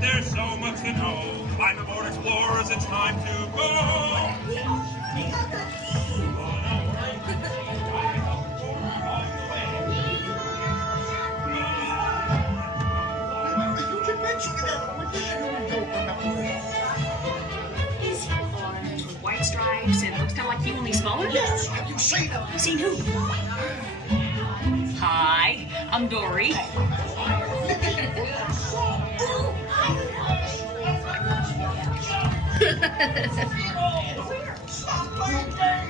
There's so much to know. Climb aboard, explorers, it's time to go. Is he orange with white stripes and looks kind of like you, only smaller? Yes, have you seen him? You seen who? Hi, I'm Dory.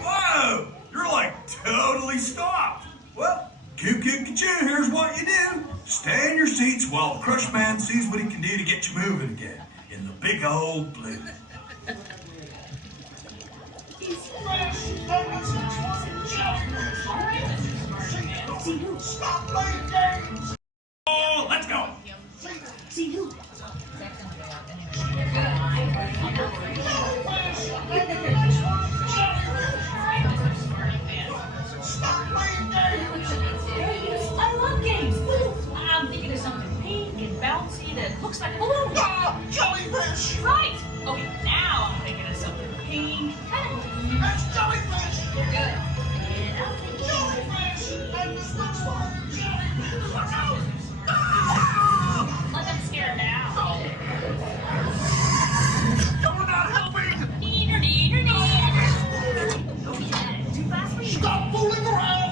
Whoa! You're like totally stopped. Well, coo-coo-ca-choo, here's what you do. Stay in your seats while the Crush Man sees what he can do to get you moving again. In the big old blue. Stop playing games! Oh, let's go! See who? Stop playing games! I love games. I'm thinking of something pink and bouncy that looks like a balloon. Ah, jellyfish! Right. Okay, now I'm thinking of something pink and That's jellyfish! good. And I'm thinking Jellyfish! And this looks like jellyfish! Watch out! let them scared now. You're not helping! Neener, neener, neener. Oh yeah, too fast for you. Stop fooling around!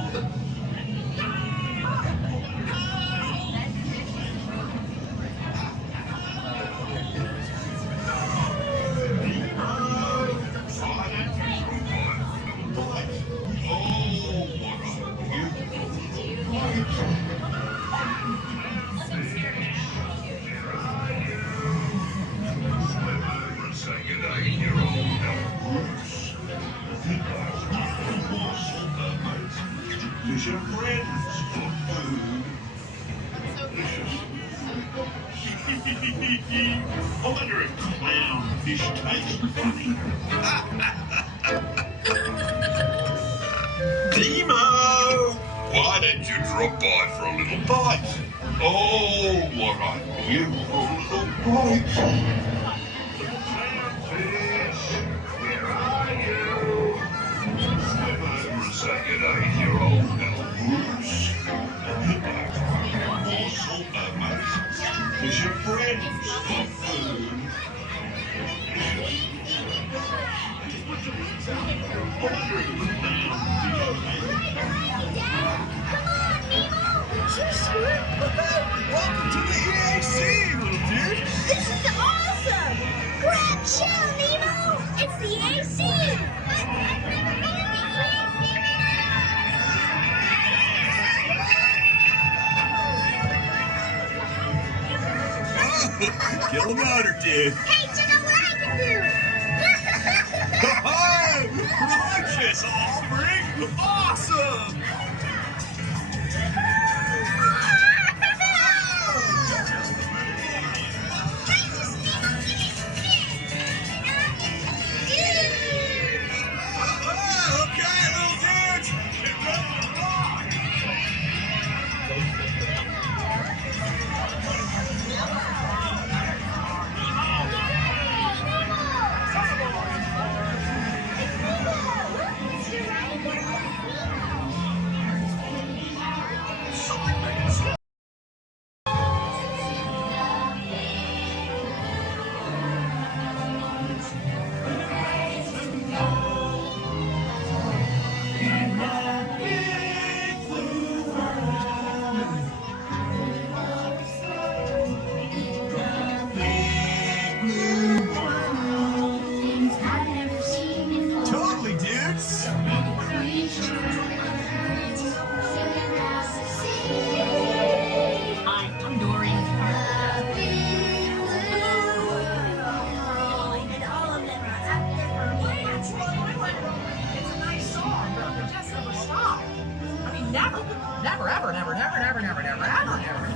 Is your friends for food? I wonder if clownfish taste funny. Demo! Why don't you drop by for a little bite? Oh, what a beautiful little bite! Clownfish, where are you? Swim over and say good day to your old Elbrus. More salt though, mate. Because your friends for food. Welcome to the EAC, little dude. This is awesome! Grab shell, Nemo! It's the AC! Kill a motor, dude. Hey, check out what I can do! Righteous offering! Awesome! Okay, little dudes! Get ready to rock! Never, ever, never, never, never, never, never, ever, never.